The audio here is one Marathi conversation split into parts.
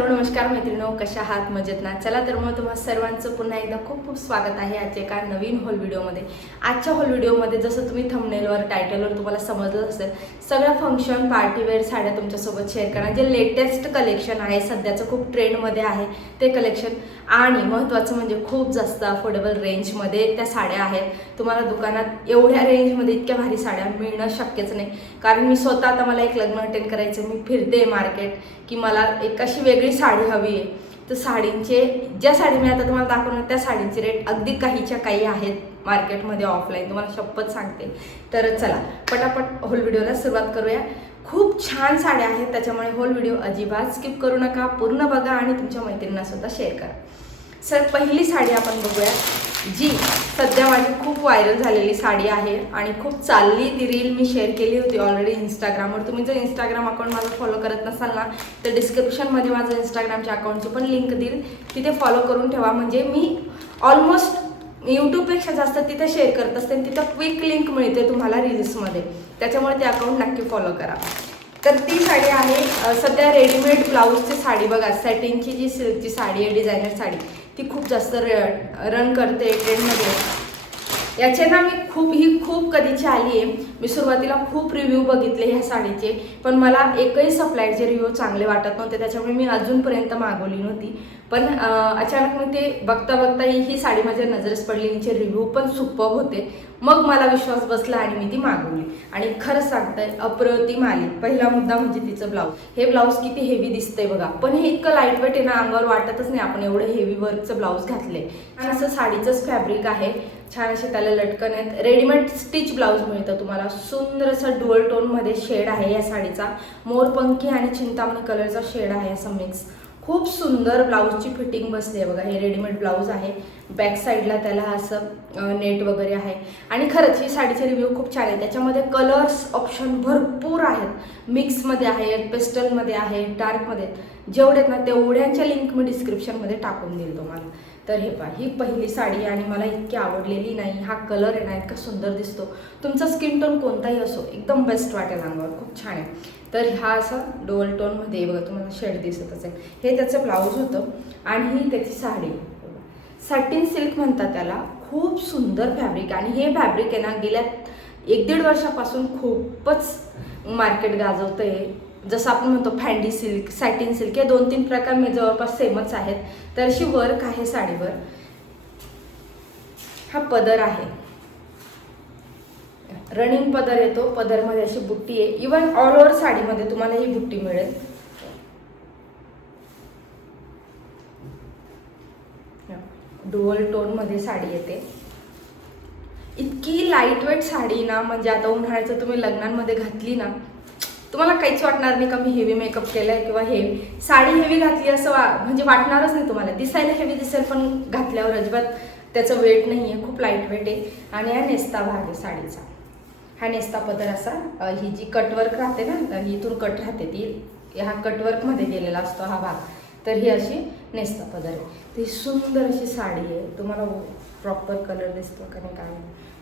हॅलो नमस्कार मैत्रिणींनो, कशा आहात? मजेत ना? चला तर मग तुम्हा सर्वांचं पुन्हा एकदा खूप खूप स्वागत आहे आजच्या एका नवीन हॉल व्हिडिओमध्ये. आजच्या हॉल व्हिडिओमध्ये जसं तुम्ही थंबनेलवर टायटलवर तुम्हाला समजलं असेल, सगळ्या फंक्शन पार्टीवेअर साड्या तुमच्यासोबत शेअर करणार. जे लेटेस्ट कलेक्शन आहे, सध्याचं खूप ट्रेंडमध्ये आहे ते कलेक्शन, आणि महत्त्वाचं म्हणजे खूप जास्त अफोर्डेबल रेंजमध्ये त्या साड्या आहेत. तुम्हाला दुकानात एवढ्या रेंजमध्ये इतक्या भारी साड्या मिळणं शक्यच नाही. कारण मी स्वतः आता मला एक लग्न अटेंड करायचं, मी फिरते मार्केट की मला एक अशी वेगळी साडी हवी आहे. तर साडींचे ज्या साडी मी आता तुम्हाला दाखवणार त्या साडींचे रेट अगदी काहीच्या काही आहेत मार्केटमध्ये ऑफलाईन, तुम्हाला शपथ सांगते. तर चला पटापट होल व्हिडिओला सुरुवात करूया. खूप छान साड्या आहेत, त्याच्यामुळे होल व्हिडिओ अजिबात स्किप करू नका, पूर्ण बघा आणि तुमच्या मैत्रिणींना सुद्धा शेअर करा. सर पहिली साडी आपण बघूया, जी सध्या माझी खूप व्हायरल झालेली साडी आहे आणि खूप चालली. ती रील मी शेअर केली होती ऑलरेडी इंस्टाग्रामवर. तुम्ही जर इंस्टाग्राम अकाउंट माझं फॉलो करत नसाल ना, तर डिस्क्रिप्शनमध्ये माझं इंस्टाग्रामच्या अकाउंटची पण लिंक देईल, तिथे फॉलो करून ठेवा. म्हणजे मी ऑलमोस्ट यूट्यूबपेक्षा जास्त तिथे शेअर करत असते आणि तिथं क्विक लिंक मिळते तुम्हाला रील्समध्ये, त्याच्यामुळे ते अकाउंट नक्की फॉलो करा. तर ती साडी आहे सध्या रेडीमेड ब्लाऊजची साडी बघा, सॅटिनची जी सिल्कची साडी आहे, डिझायनर साडी, ती खूप जास्त रन करते ट्रेंडमध्ये. याचे ना मी खूप कधीची आली आहे. मी सुरुवातीला खूप रिव्ह्यू बघितले ह्या साडीचे, पण मला एकही सप्लायरचे रिव्ह्यू चांगले वाटत नव्हते, त्याच्यामुळे मी अजूनपर्यंत मागवली नव्हती. पण अचानक मी ते बघता बघता ही साडी माझ्या नजरेस पडली, तिचे रिव्ह्यू पण सुपर्ब होते. मग मला विश्वास बसला आणि मी ती मागवली. आणि खरंच सांगताय, अप्रतिम आली. पहिला मुद्दा म्हणजे तिचं ब्लाऊज. हे ब्लाऊज किती हेवी दिसतंय बघा, पण हे इतकं लाईट वेट आहे ना, अंगावर वाटतच नाही आपण एवढं हेवी वर्कचं ब्लाऊज घातलंय. आणि असं साडीचंच फॅब्रिक आहे, छान असे त्याला लटकन आहेत. रेडीमेड स्टिच ब्लाऊज मिळतं तुम्हाला. सुंदर असं डुअल टोनमध्ये शेड आहे या साडीचा. मोरपंखी आणि चिंतामणी कलरचा शेड आहे असं मिक्स. खूप सुंदर ब्लाऊजची फिटिंग बसली आहे बघा. हे रेडीमेड ब्लाऊज आहे, बॅक साईडला त्याला असं नेट वगैरे आहे. आणि खरंच ही साडीचे रिव्ह्यू खूप छान आहे. त्याच्यामध्ये कलर्स ऑप्शन भरपूर आहेत, मिक्समध्ये आहेत, पेस्टलमध्ये आहे, डार्कमध्ये. जेवढे आहेत ना तेवढ्यांच्या लिंक मी डिस्क्रिप्शनमध्ये टाकून देईल तुम्हाला. तर हे पहा, ही पहिली साडी आणि मला इतकी आवडलेली नाही. हा कलर आहे ना इतका सुंदर दिसतो. तुमचा स्किन टोन कोणताही असो, एकदम बेस्ट वाटेल अंगावर, खूप छान आहे. तर हा असा डोल टोनमध्ये बघा, तुम्हाला शेड दिसत असेल. हे त्याचं ब्लाऊज होतं आणि ही त्याची साडी. सॅटिन सिल्क म्हणतात त्याला. खूप सुंदर फॅब्रिक, आणि हे फॅब्रिक आहे ना गेल्या 1-1.5 वर्षापासून खूपच मार्केट गाजवतंय. जसं आपण म्हणतो फॅन्डी सिल्क, सॅटिन सिल्क, हे 2-3 प्रकार मी जवळपास सेमच आहेत. तर अशी वर्क आहे साडीवर. हा पदर आहे, रनिंग पदर येतो. पदरमध्ये अशी बुट्टी आहे. इवन ऑल ओव्हर साडीमध्ये तुम्हाला ही बुट्टी मिळेल. डुअल टोन मध्ये साडी येते. इतकी लाईट वेट साडी ना, म्हणजे आता उन्हाळ्याचं तुम्ही लग्नांमध्ये घातली ना, तुम्हाला काहीच वाटणार नाही का मी हेवी मेकअप केलाय किंवा हेवी साडी हेवी घातली असं म्हणजे वाटणारच नाही तुम्हाला. दिसायला हेवी दिसेल, पण घातल्यावर अजिबात त्याचं वेट नाही आहे, खूप लाईट वेट आहे. आणि हा नेस्ता भाग आहे साडीचा. हा नेस्ता पदर असा, ही जी कटवर्क राहते ना, ही इथून कट राहते, ती ह्या कटवर्कमध्ये गेलेला असतो हा भाग. तर ही अशी नेस्ता पदर आहे. ती सुंदर अशी साडी आहे. तुम्हाला प्रॉपर कलर दिसतो का नाही काय,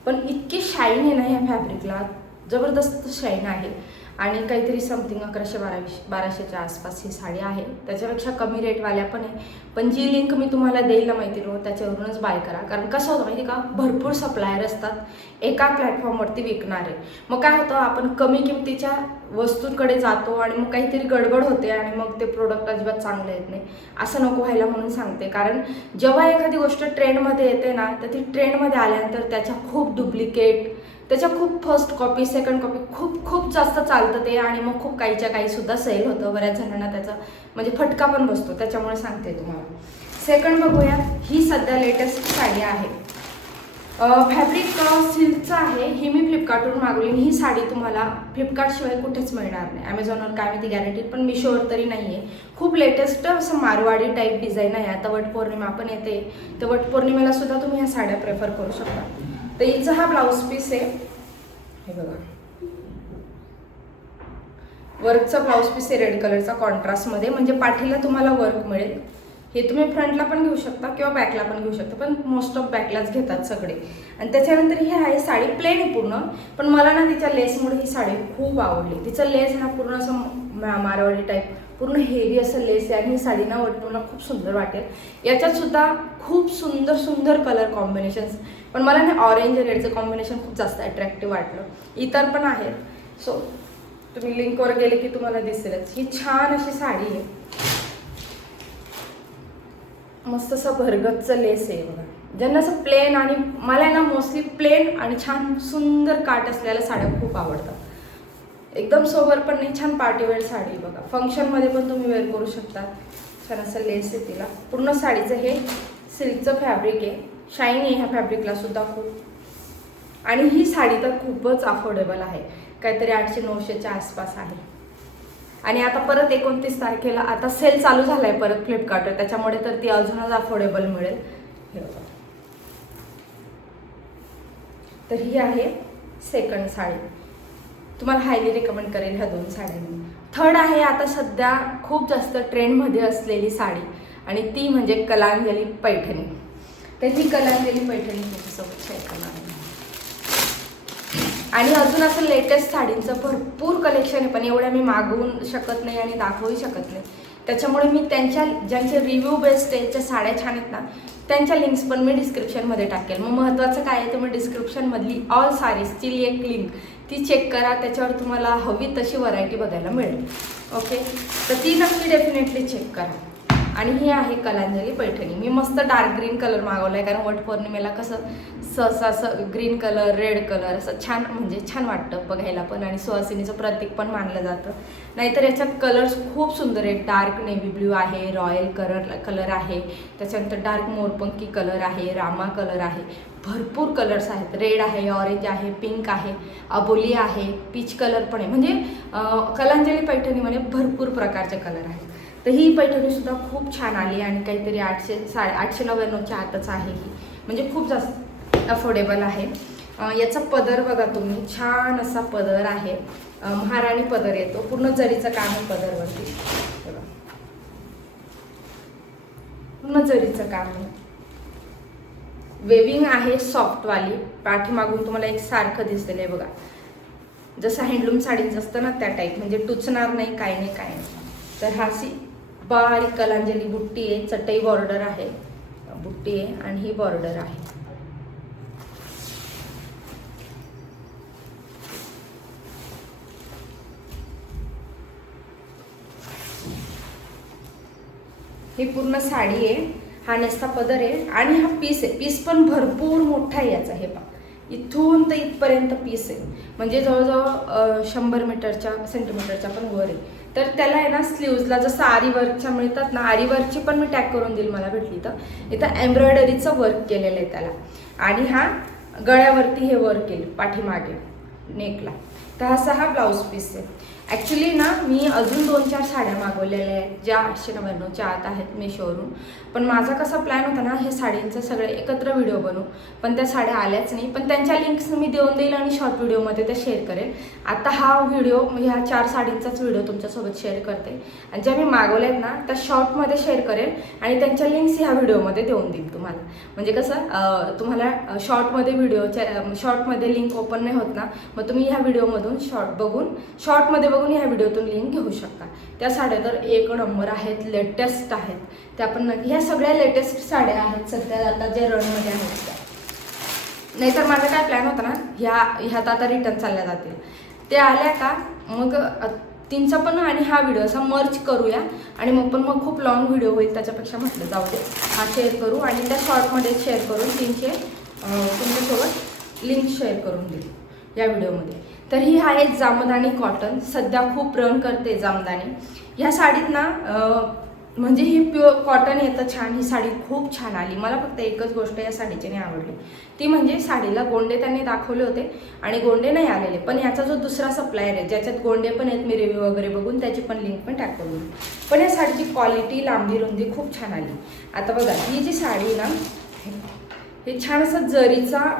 पण इतकी शाईन आहे ना ह्या फॅब्रिकला, जबरदस्त शाईन आहे. आणि काहीतरी समथिंग 1100-1200च्या आसपास ही साडी आहे. त्याच्यापेक्षा कमी रेटवाल्या पण आहे. पण जी लिंक मी तुम्हाला देईल ना मैत्रिणी, त्याच्यावरूनच बाय करा. कारण कसं होतं माहिती का, भरपूर सप्लायर असतात एका प्लॅटफॉर्मवरती विकणारे. मग काय होतं, आपण कमी किमतीच्या वस्तूंकडे जातो आणि मग काहीतरी गडबड होते आणि मग ते प्रोडक्ट अजिबात चांगलं येत नाही. असं नको व्हायला म्हणून सांगते. कारण जेव्हा एखादी गोष्ट ट्रेंडमध्ये येते ना, तर ती ट्रेंडमध्ये आल्यानंतर त्याच्या खूप डुप्लिकेट, त्याच्या खूप फर्स्ट कॉपी, सेकंड कॉपी खूप जास्त चालतं ते. आणि मग खूप काहीच्या काही सुद्धा सेल होतं. बऱ्याच जणांना त्याचा म्हणजे फटका पण बसतो, त्याच्यामुळे सांगते तुम्हाला. सेकंड बघूया. ही सध्या लेटेस्ट साडी आहे, फॅब्रिक सिल्कचं आहे. ही मी फ्लिपकार्टवरून मागवली. ही साडी तुम्हाला फ्लिपकार्टशिवाय कुठेच मिळणार नाही. ॲमेझॉनवर काय माहिती गॅरंटीड, पण मिशोवर तरी नाही आहे. खूप लेटेस्ट असं मारवाडी टाईप डिझाईन आहे. आता वटपौर्णिमा पण येते, तर वटपौर्णिमेला सुद्धा तुम्ही ह्या साड्या प्रेफर करू शकता. तर हिचा हा ब्लाऊज पीस आहे, हे बघा, वर्कचा ब्लाऊज पीस आहे रेड कलरचा कॉन्ट्रास्टमध्ये. म्हणजे पाठीला तुम्हाला वर्क मिळेल. हे तुम्ही फ्रंटला पण घेऊ शकता किंवा बॅकला पण घेऊ शकता, पण मोस्ट ऑफ बॅकलाच घेतात सगळे. आणि त्याच्यानंतर ही आहे साडी प्लेन आहे पूर्ण, पण मला ना तिच्या लेसमुळे ही साडी खूप आवडली. तिचं लेस ना पूर्ण असं मारवाडी टाईप पूर्ण हेवी असं लेस आहे आणि ही साडी ना वटणीला खूप सुंदर वाटेल. याच्यात सुद्धा खूप सुंदर सुंदर कलर कॉम्बिनेशन्स, पण मला ना ऑरेंज रेडचं कॉम्बिनेशन खूप जास्त अट्रॅक्टिव्ह वाटलं. इतर पण आहेत, सो तुम्ही लिंकवर गेले की तुम्हाला दिसेलच. ही छान अशी साडी आहे, मस्त असं भरगतचं लेस आहे बघा. ज्यांना असं प्लेन आणि मला ना मोस्टली प्लेन आणि छान सुंदर काट असलेल्या साड्या खूप आवडतात. एकदम सोबर पण नाही, छान पार्टीवेअर साडी बघा. फंक्शनमध्ये पण तुम्ही वेअर करू शकता. छान असं लेस आहे तिला. पूर्ण साडीचं हे सिल्कचं फॅब्रिक आहे, शाईन आहे ह्या फॅब्रिकला सुद्धा खूप. आणि ही साडी तर खूपच अफोर्डेबल आहे, काहीतरी 800-900च्या आसपास आहे. आणि आता परत 29 तारखेला आता सेल चालू झाला आहे परत फ्लिपकार्टवर, त्याच्यामुळे तर ती अजूनच अफोर्डेबल मिळेल. हे बघा. तर ही आहे सेकंड साडी. तुम्हाला हायली रेकमेंड करेल ह्या 2 साड्यांनी. थर्ड आहे आता सध्या खूप जास्त ट्रेंडमध्ये असलेली साडी, आणि ती म्हणजे कलांजली पैठणी. तर ही कलांजली पैठणी तुमच्यासोबत शेअर करणार आहे. आणि अजून असं लेटेस्ट साडींचं भरपूर कलेक्शन आहे, पण एवढ्या मी मागवू शकत नाही आणि दाखवूही शकत नाही. त्याच्यामुळे मी त्यांच्या ज्यांचे रिव्ह्यू बेस्ड आहे, ज्या साड्या छान आहेत ना, त्यांच्या लिंक्स पण मी डिस्क्रिप्शनमध्ये टाकेल. मग महत्त्वाचं काय आहे तर मग डिस्क्रिप्शनमधली ऑल साडीजची एक लिंक ती चेक करा, त्याच्यावर तुम्हाला हवी तशी व्हरायटी बघायला मिळेल. ओके, तर ती नक्की डेफिनेटली चेक करा. आणि ही आहे कलांजली पैठणी. मी मस्त डार्क ग्रीन कलर मागवला आहे, कारण वटपौर्णिमेला कसं सहसा असं ग्रीन कलर रेड कलर असं छान म्हणजे छान वाटतं बघायला पण, आणि सुवासिनीचं प्रतीक पण मानलं जातं. नाहीतर याच्यात कलर्स खूप सुंदर आहेत. डार्क नेव्ही ब्ल्यू आहे, रॉयल कलर आहे, त्याच्यानंतर डार्क मोरपंखी कलर आहे, रामा कलर आहे, भरपूर कलर्स आहेत. रेड आहे, ऑरेंज आहे, पिंक आहे, अबोली आहे, पीच कलर पण आहे. म्हणजे कलांजली पैठणीमध्ये भरपूर प्रकारचे कलर आहेत. तर ही पैठणीसुद्धा खूप छान आली आणि काहीतरी 899च्या आतच आहे ही, म्हणजे खूप जास्त अफोर्डेबल आहे. याचा पदर बघा तुम्ही, छान असा पदर आहे, महाराणी पदर येतो, पूर्ण जरीचं काम आहे पदरवरती बघा, पूर्ण जरीचं काम आहे. वेविंग आहे सॉफ्टवाली, पाठीमागून तुम्हाला एक सारखं दिसलेलं आहे बघा, जसं हँडलूम साडीचं असतं ना त्या टाईप, म्हणजे टुचणार नाही काय नाही काय नाही. तर हा सी बारीक कलांजली बुट्टी आहे, चटई बॉर्डर आहे, बुट्टी आहे आणि ही बॉर्डर आहे. ही पूर्ण साडी आहे, हा नेसता पदर आहे आणि हा पीस आहे. पीस पण भरपूर मोठा आहे याचा, हे पहा इथून तर इथपर्यंत पीस आहे, म्हणजे जवळजवळ 100 सेंटीमीटरच्या पण वर आहे. तर त्याला आहे ना स्लीव्जला जसं आरी वर्कच्या मिळतात ना, आरी वर्कची पण मी टॅग करून देईल मला भेटली तर. इथं एम्ब्रॉयडरीचं वर्क केलेलं आहे त्याला, आणि हा गळ्यावरती हे वर्क केलं पाठीमागे नेकला. तर असा हा ब्लाऊज पीस आहे. ॲक्च्युली ना मी अजून 2-4 साड्या मागवलेल्या आहेत ज्या 899च्या आत आहेत मीशोवरून, पण माझा कसा प्लॅन होता ना हे साडींचं सगळे एकत्र व्हिडिओ बनवू, पण त्या साड्या आल्याच नाही. पण त्यांच्या लिंक्स मी देऊन देईल आणि शॉर्ट व्हिडिओमध्ये ते शेअर करेल. आता हा व्हिडिओ म्हणजे ह्या 4 साडींचाच व्हिडिओ तुमच्यासोबत शेअर करते, आणि ज्या मी मागवल्या आहेत ना त्या शॉर्टमध्ये शेअर करेल आणि त्यांच्या लिंक्स ह्या व्हिडिओमध्ये देऊन देईल तुम्हाला. म्हणजे कसं तुम्हाला शॉर्टमध्ये व्हिडिओच्या शॉर्टमध्ये लिंक ओपन नाही होत ना, मग तुम्ही ह्या व्हिडिओमधून शॉर्टमध्ये बघून ह्या व्हिडिओतून लिंक घेऊ शकता. त्या साड्या तर 1 नंबर आहेत, लेटेस्ट आहेत त्या पण. ह्या सगळ्या लेटेस्ट साड्या आहेत सध्या आता ज्या रनमध्ये आहेत त्या. नाहीतर माझा काय प्लॅन होता ना ह्यात आता रिटर्न चालल्या जातील, ते आल्या का मग 3चा पण आणि हा व्हिडिओ असा मर्ज करूया, आणि मग खूप लॉंग व्हिडिओ होईल, त्याच्यापेक्षा म्हटलं जाऊ दे हा शेअर करू आणि त्या शॉर्टमध्ये शेअर करून 3चे तुमच्यासोबत लिंक शेअर करून देईल या व्हिडिओमध्ये. तर ही आहे जामदानी कॉटन, सध्या खूप रन करते जामदानी. ह्या साडीत ना म्हणजे ही प्युअर कॉटन येतं छान. ही साडी खूप छान आली. मला फक्त एकच गोष्ट या साडीची नाही आवडली, ती म्हणजे साडीला गोंडे त्यांनी दाखवले होते आणि गोंडे नाही आलेले. पण याचा जो दुसरा सप्लायर आहे ज्याच्यात गोंडे पण आहेत, मी रिव्ह्यू वगैरे बघून त्याची पण लिंक पण टाक करून. पण या साडीची क्वालिटी, लांबी रुंदी खूप छान आली. आता बघा ही जी साडी ना, हे छान असं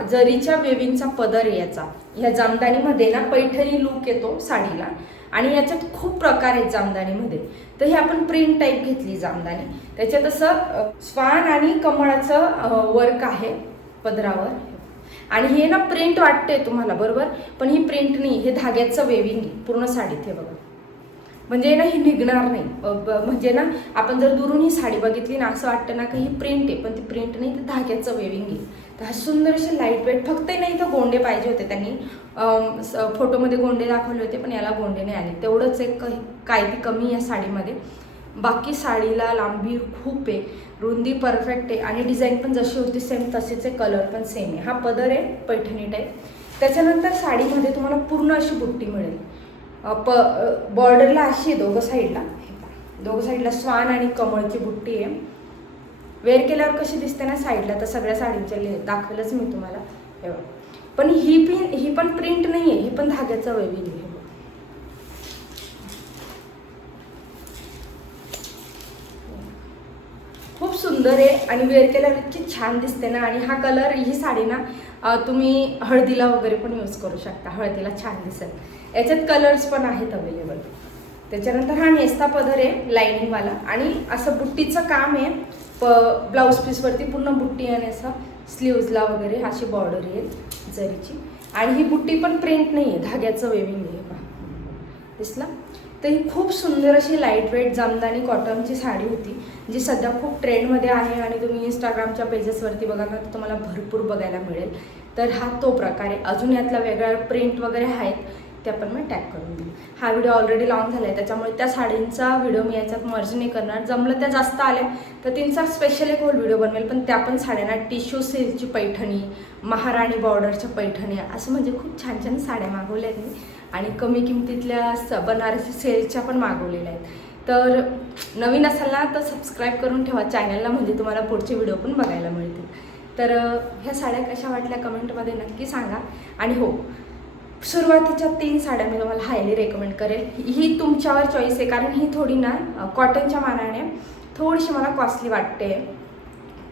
जरीच्या वेविंगचा पदर आहे याचा. ह्या जामदानीमध्ये ना पैठणी लुक येतो साडीला, आणि याच्यात खूप प्रकार आहेत जामदानीमध्ये. तर ही आपण प्रिंट टाईप घेतली जामदानी, त्याच्यात असं स्वान आणि कमळाचं वर्क आहे पदरावर, आणि हे ना प्रिंट वाटते तुम्हाला बरोबर, पण ही प्रिंट नाही, हे धाग्याचं वेविंग पूर्ण साडीत. हे बघा म्हणजे ना ही निघणार नाही. म्हणजे ना आपण जर दुरून ही साडी बघितली ना असं वाटतं ना की ही प्रिंट आहे, पण ती प्रिंट नाही, ती धाग्याचं वेविंग आहे. तर हा सुंदर असे लाईट वेट. फक्त नाही तर गोंडे पाहिजे होते, त्यांनी फोटोमध्ये गोंडे दाखवले होते पण याला गोंडे नाही आले. तेवढंच एक काय ती कमी या साडीमध्ये. बाकी साडीला लांबी खूप आहे, रुंदी परफेक्ट आहे आणि डिझाईन पण जशी होती सेम तशीच आहे, कलर पण सेम आहे. हा पदर आहे पैठणी टाईप. त्याच्यानंतर साडीमध्ये तुम्हाला पूर्ण अशी बुट्टी मिळेल. बॉर्डरला अशी आहे दोघं साईडला स्वान आणि कमळची बुट्टी आहे. वेअर केल्यावर कशी दिसते ना साईडला, तर सगळ्या साडींच्या दाखवेलच मी तुम्हाला. हे बघा, पण ही पण प्रिंट नाही आहे, ही पण धाग्याचं वेविंग आहे. खूप सुंदर आहे आणि वेअर केल्यावर इतकी छान दिसते ना. आणि हा कलर, ही साडी ना तुम्ही हळदीला वगैरे पण यूज करू शकता, हळदीला छान दिसेल. याच्यात कलर्स पण आहेत अवेलेबल. त्याच्यानंतर हा नेस्ता पदर आहे लाईनिंगवाला आणि असं बुट्टीचं काम आहे. ब्लाऊज पीसवरती पूर्ण बुट्टी आणि असं स्लीव्जला वगैरे अशी बॉर्डर येईल जरीची. आणि ही बुट्टी पण प्रिंट नाही आहे, धाग्याचं वेविंग आहे. दिसला. तर ही खूप सुंदर अशी लाईट वेट जामदानी कॉटनची साडी होती, जी सध्या खूप ट्रेंडमध्ये आहे आणि तुम्ही इंस्टाग्रामच्या पेजेसवरती बघा ना तर तुम्हाला भरपूर बघायला मिळेल. तर हा तो प्रकार आहे. अजून यातला वेगळ्या प्रिंट वगैरे आहेत, ते आपण मी टॅग करून देऊ. हा व्हिडिओ ऑलरेडी लॉंग झाला आहे, त्याच्यामुळे त्या साडींचा व्हिडिओ मी याच्यात मर्ज नाही करणार. जमलं त्या जास्त आल्या तर त्यांचा स्पेशल एक होल व्हिडिओ बनवेल. पण त्या पण साड्यांना टिश्यू सिल्कची पैठणी, महाराणी बॉर्डरच्या पैठणी, असं म्हणजे खूप छान छान साड्या मागवल्या आहेत मी. आणि कमी किमतीतल्या बनारसी सेलच्या पण मागवलेल्या आहेत. तर नवीन असाल ना तर सबस्क्राईब करून ठेवा चॅनलला, म्हणजे तुम्हाला पुढचे व्हिडिओ पण बघायला मिळतील. तर ह्या साड्या कशा वाटल्या कमेंटमध्ये नक्की सांगा. आणि हो, सुरुवातीच्या 3 साड्या मी तुम्हाला हायली रेकमेंड करेल. ही तुमच्यावर चॉईस आहे, कारण ही थोडी ना कॉटनच्या मानाने थोडीशी मला कॉस्टली वाटते.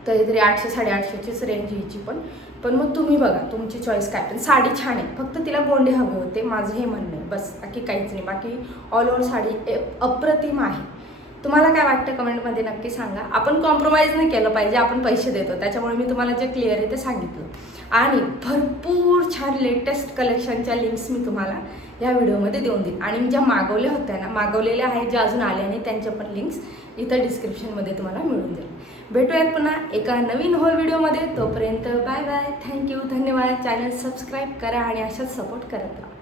तरी 800-850चीच रेंज हिची पण मग तुम्ही बघा तुमची चॉईस काय. पण साडी छान आहे, फक्त तिला गोंडे हवे होते, माझं हे म्हणणं आहे बस, बाकी काहीच नाही. बाकी ऑल ओव्हर साडी अप्रतिम आहे. तुम्हाला काय वाटतं कमेंटमध्ये नक्की सांगा. आपण कॉम्प्रोमाइज नाही केलं पाहिजे, आपण पैसे देतो, त्याच्यामुळे मी तुम्हाला जे क्लिअर आहे ते सांगितलं. आणि भरपूर छान लेटेस्ट कलेक्शनच्या लिंक्स मी तुम्हाला या व्हिडिओमध्ये देऊन देईन. आणि ज्या मागवल्या होत्या ना, मागवलेल्या आहेत, ज्या अजून आल्या नाही, त्यांच्या पण लिंक्स इथं डिस्क्रिप्शनमध्ये तुम्हाला मिळून जाईल. भेटूयात पुन्हा एका नवीन होल व्हिडिओमध्ये. तोपर्यंत बाय बाय, थँक्यू, धन्यवाद. चॅनल सबस्क्राईब करा आणि अशाच सपोर्ट करत राहा.